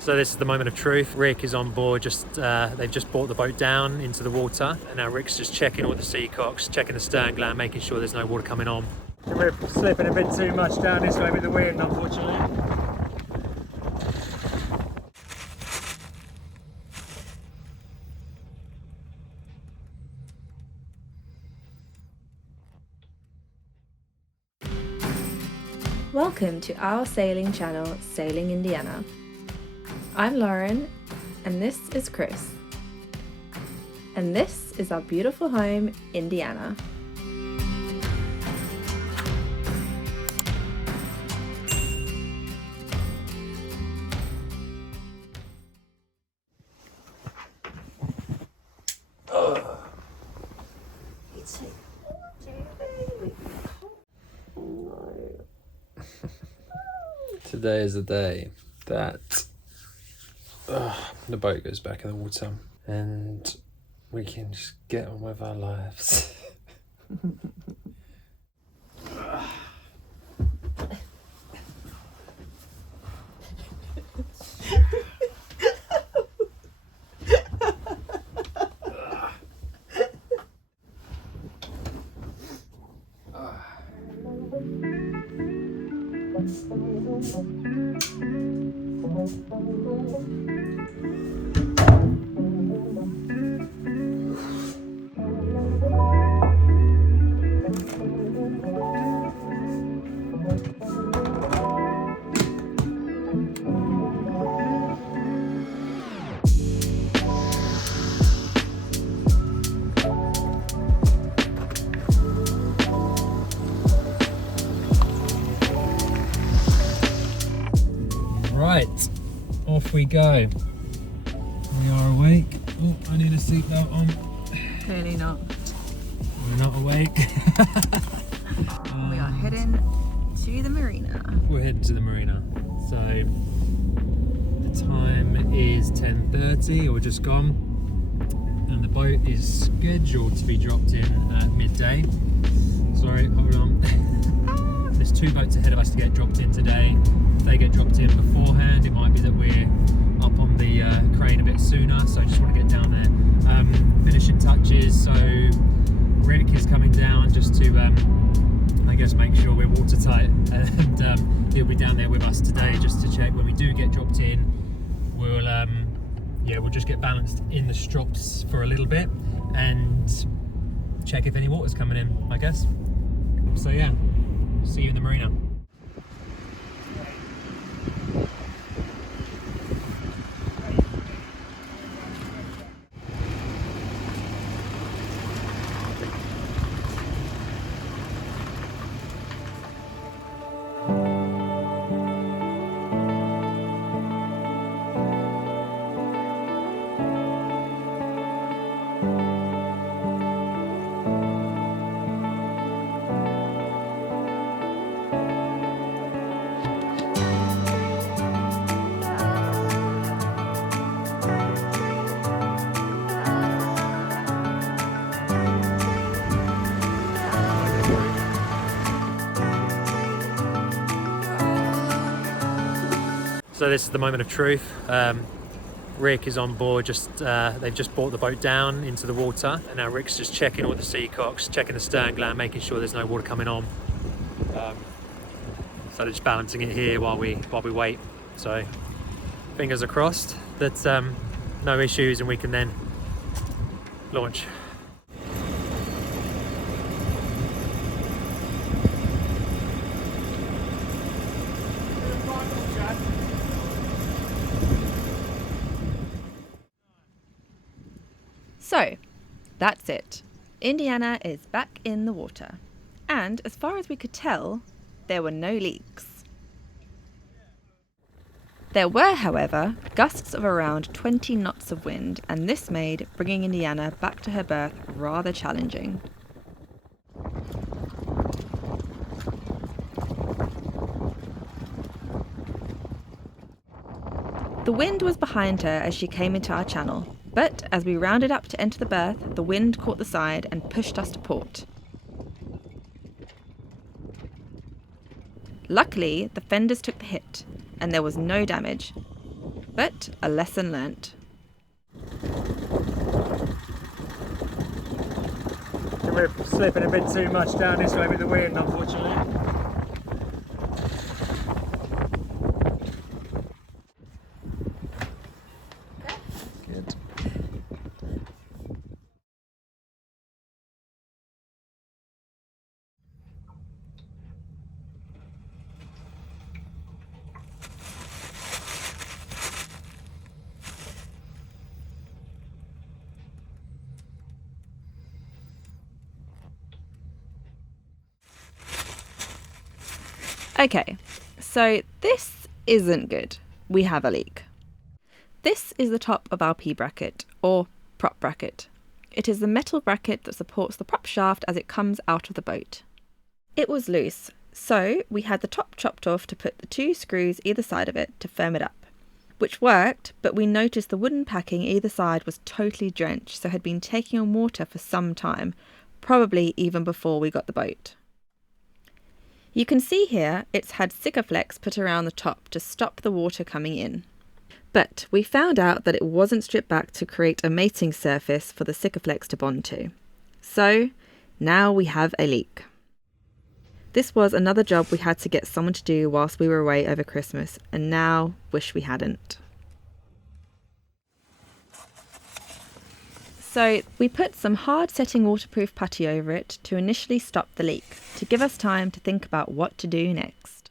So this is the moment of truth. Rick is on board, they've just brought the boat down into the water, and now Rick's just checking all the sea cocks, checking the stern gland, making sure there's no water coming on. We're slipping a bit too much down this way with the wind, unfortunately. Welcome to our sailing channel, Sailing Indiana. I'm Lauren, and this is Chris. And this is our beautiful home, Indiana. Today is the day that the boat goes back in the water and we can just get on with our lives. Right, off we go. We are awake. Oh, I need a seatbelt on. Clearly not. We're not awake. We are heading to the marina. We're heading to the marina. So the time is 10:30, or just gone, and the boat is scheduled to be dropped in at midday. Sorry, hold on. There's two boats ahead of us to get dropped in today. If they get dropped in beforehand, it might be that we're up on the crane a bit sooner, so I just want to get down there. Finishing touches, so Rick is coming down just to I guess make sure we're watertight, and he'll be down there with us today just to check when we do get dropped in. We'll just get balanced in the strops for a little bit and check if any water's coming in, I guess. So yeah, see you in the marina. So this is the moment of truth. Rick is on board, they've just brought the boat down into the water, and now Rick's just checking all the sea cocks, checking the stern gland, making sure there's no water coming on. So they're just balancing it here while we wait. So fingers are crossed that no issues and we can then launch. So, that's it. Indiana is back in the water. And as far as we could tell, there were no leaks. There were, however, gusts of around 20 knots of wind, and this made bringing Indiana back to her berth rather challenging. The wind was behind her as she came into our channel, but as we rounded up to enter the berth, the wind caught the side and pushed us to port. Luckily, the fenders took the hit, and there was no damage. but a lesson learnt. We're slipping a bit too much down this way with the wind, unfortunately. Good. Okay, so this isn't good. We have a leak. This is the top of our P bracket, or prop bracket. It is the metal bracket that supports the prop shaft as it comes out of the boat. It was loose, so we had the top chopped off to put the 2 screws either side of it to firm it up, which worked, but we noticed the wooden packing either side was totally drenched, so had been taking on water for some time, probably even before we got the boat. You can see here it's had Sikaflex put around the top to stop the water coming in. But we found out that it wasn't stripped back to create a mating surface for the Sikaflex to bond to. So now we have a leak. This was another job we had to get someone to do whilst we were away over Christmas, and now wish we hadn't. So we put some hard setting waterproof putty over it to initially stop the leak, to give us time to think about what to do next.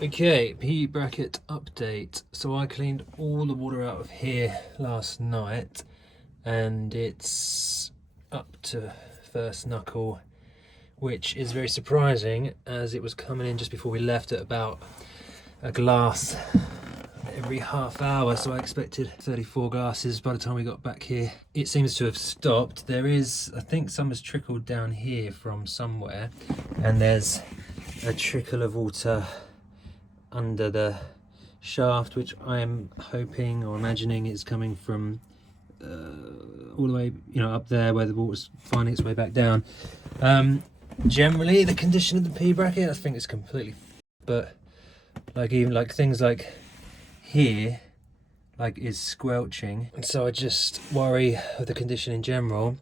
Okay, P bracket update. So I cleaned all the water out of here last night and it's up to first knuckle, which is very surprising as it was coming in just before we left at about a glass every half hour, so I expected 34 glasses by the time we got back here. It seems to have stopped. There is, I think some has trickled down here from somewhere, and there's a trickle of water under the shaft, which I'm hoping or imagining is coming from all the way, up there where the water's finding its way back down. Generally, the condition of the P bracket, I think it's completely, but even things like here, is squelching. And so I just worry of the condition in general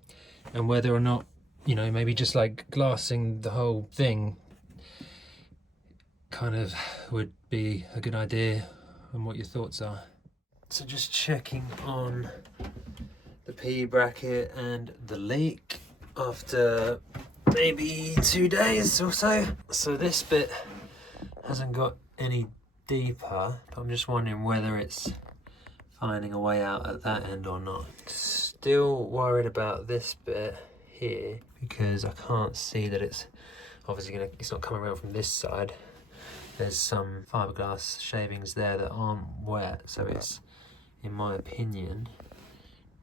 and whether or not, maybe just glassing the whole thing kind of would be a good idea, and what your thoughts are. So just checking on the P bracket and the leak after maybe 2 days or so. So this bit hasn't got any deeper, but I'm just wondering whether it's finding a way out at that end or not. Still worried about this bit here because I can't see that it's obviously it's not coming around from this side. There's some fiberglass shavings there that aren't wet, so it's, in my opinion,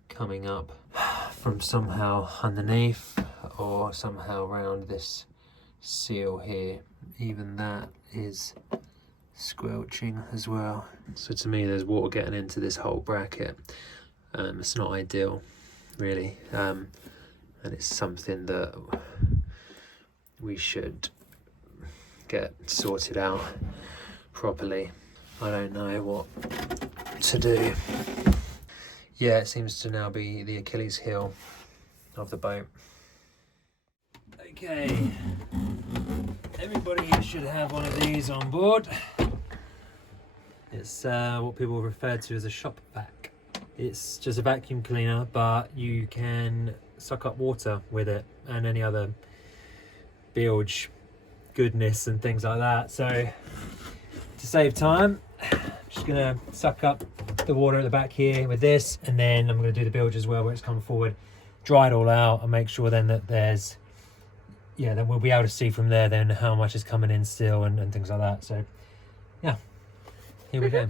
coming up from somehow underneath or somehow around this seal here. Even that is squelching as well. So to me, there's water getting into this whole bracket. It's not ideal, really, and it's something that we should get sorted out properly. I don't know what to do. Yeah, it seems to now be the Achilles heel of the boat. Okay, everybody should have one of these on board. It's what people refer to as a shop vac. It's just a vacuum cleaner, but you can suck up water with it and any other bilge goodness and things like that. So to save time, I'm just gonna suck up the water at the back here with this, and then I'm gonna do the bilge as well where it's come forward, dry it all out, and make sure then that there's, then we'll be able to see from there then how much is coming in still and things like that. So yeah, here we go.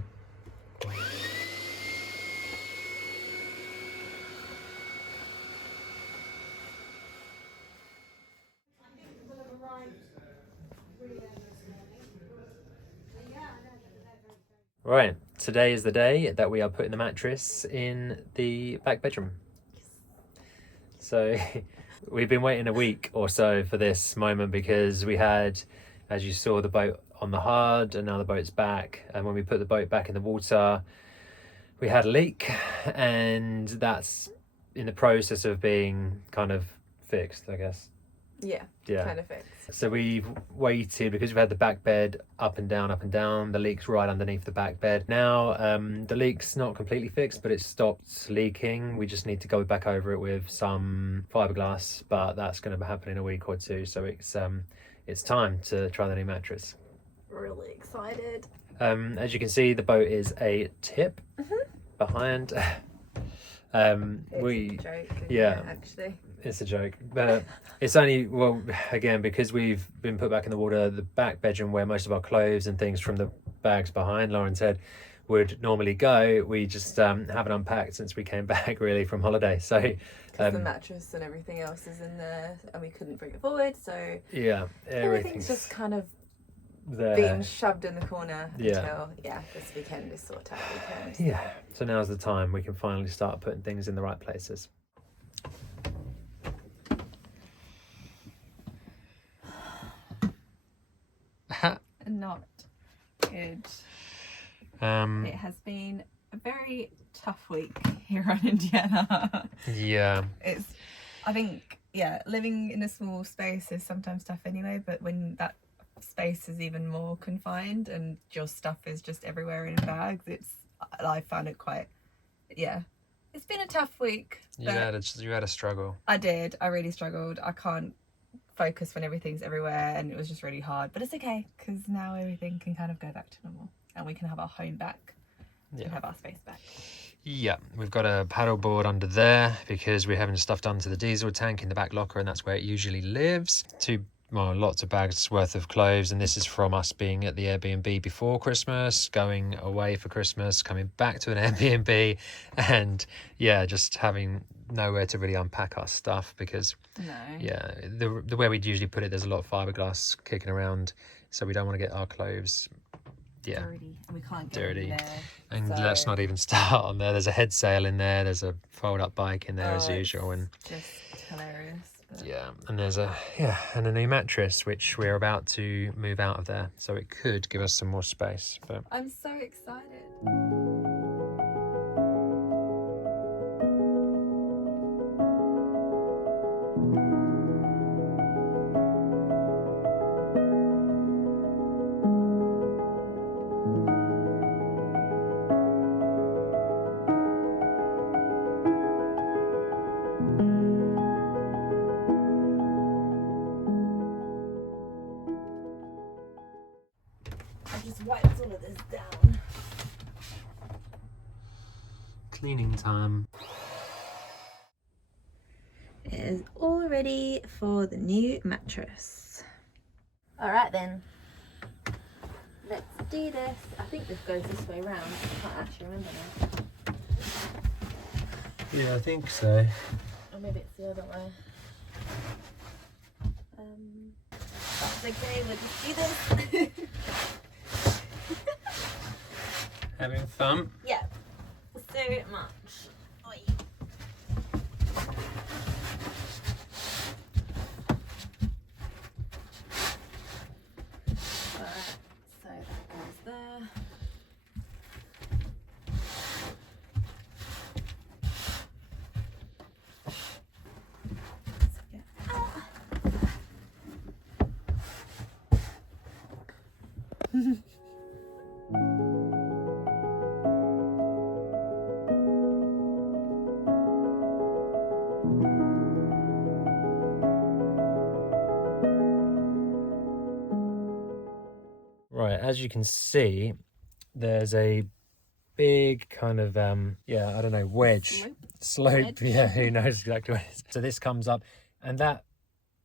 Right, today is the day that we are putting the mattress in the back bedroom. So We've been waiting a week or so for this moment because we had, as you saw, the boat on the hard, and now the boat's back. And when we put the boat back in the water, we had a leak, and that's in the process of being kind of fixed, I guess. Yeah. Yeah. Kind of fixed. So we've waited because we've had the back bed up and down, up and down. The leak's right underneath the back bed. Now the leak's not completely fixed, but it's stopped leaking. We just need to go back over it with some fiberglass, but that's going to happen in a week or two. So it's time to try the new mattress. Really excited. As you can see, the boat is a tip behind. It's a joke, actually. It's a joke, but it's only, well, again, because we've been put back in the water, the back bedroom where most of our clothes and things from the bags behind Lauren's head would normally go, we just haven't unpacked since we came back really from holiday. So the mattress and everything else is in there, and we couldn't bring it forward, so yeah, everything's just kind of there. being shoved in the corner Yeah. until this weekend is sort out weekend. Yeah, so now's the time we can finally start putting things in the right places. Not good. It has been a very tough week here on Indiana. Yeah. I think, living in a small space is sometimes tough anyway, but when that space is even more confined and your stuff is just everywhere in bags, I found it quite, it's been a tough week. You had a struggle. I did. I really struggled. I can't focus when everything's everywhere, and it was just really hard, but it's okay because now everything can kind of go back to normal and we can have our home back and have our space back. Yeah, we've got a paddle board under there because we're having stuff done to the diesel tank in the back locker, and that's where it usually lives. Lots of bags worth of clothes, and this is from us being at the Airbnb before Christmas, going away for Christmas, coming back to an Airbnb, and just having nowhere to really unpack our stuff because the way we'd usually put it, there's a lot of fiberglass kicking around, so we don't want to get our clothes dirty. We can't get dirty in there, and let's not even start on there. There's a head sail in there, there's a fold-up bike in there as usual, and just hilarious. And there's a new mattress which we're about to move out of there, so it could give us some more space, but I'm so excited. Wipes all of this down. cleaning time. It is all ready for the new mattress. Alright then, let's do this. I think this goes this way round. I can't actually remember now. Yeah, I think so. Or maybe it's the other way. That's okay, we'll just do this. Having fun? Yeah, so much. Oi. Alright, so that goes there. Let's get out. Right, as you can see, there's a big kind of, I don't know, wedge. Slope. Yeah, who knows exactly what it is. So this comes up, and that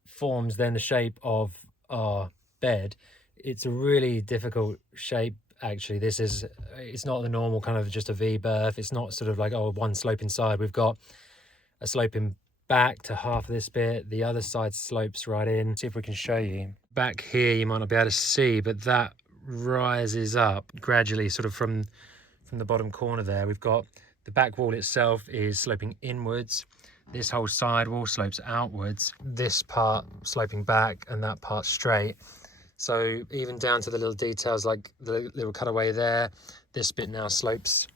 forms then the shape of our bed. It's a really difficult shape, actually. It's not the normal kind of just a V berth. It's not sort of like, one sloping side. We've got a sloping back to half of this bit. The other side slopes right in. See if we can show you. Back here, you might not be able to see, but that rises up gradually sort of from the bottom corner there. We've got the back wall itself is sloping inwards. This whole side wall slopes outwards, this part sloping back and that part straight. So even down to the little details, like the little cutaway there, this bit now slopes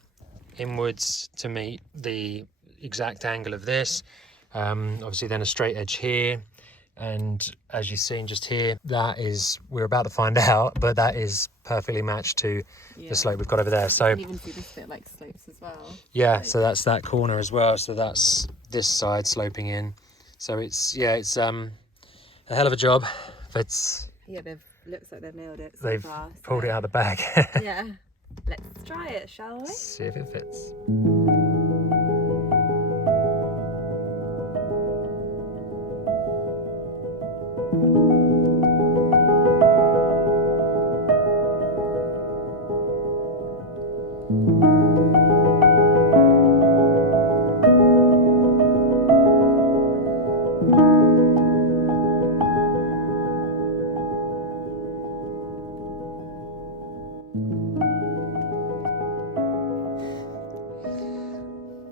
inwards to meet the exact angle of this. Obviously then a straight edge here. And as you've seen just here, that is, we're about to find out, but that is perfectly matched to the slope we've got over there. So you can even see this bit like slopes as well. yeah, so that's that corner as well. So that's this side sloping in. So it's, yeah, it's a hell of a job. But Yeah, looks like they've nailed it. They've pulled it out of the bag. Yeah. Let's try it, shall we? See if it fits.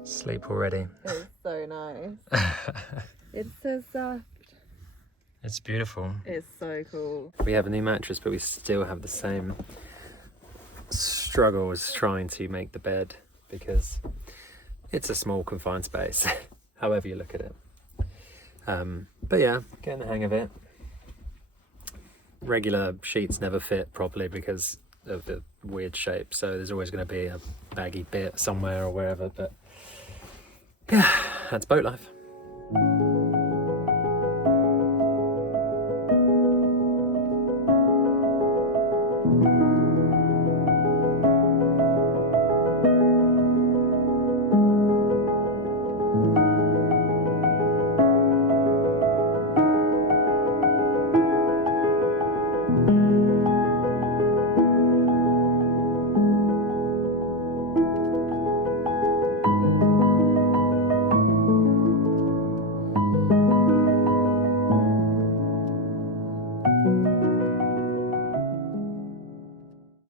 Sleep already. It's so nice. It's so soft. It's beautiful. It's so cool. We have a new mattress, but we still have the same struggle as trying to make the bed because it's a small confined space, however you look at it. But yeah, getting the hang of it. Regular sheets never fit properly because of the weird shape, so there's always going to be a baggy bit somewhere or wherever, but yeah, that's boat life.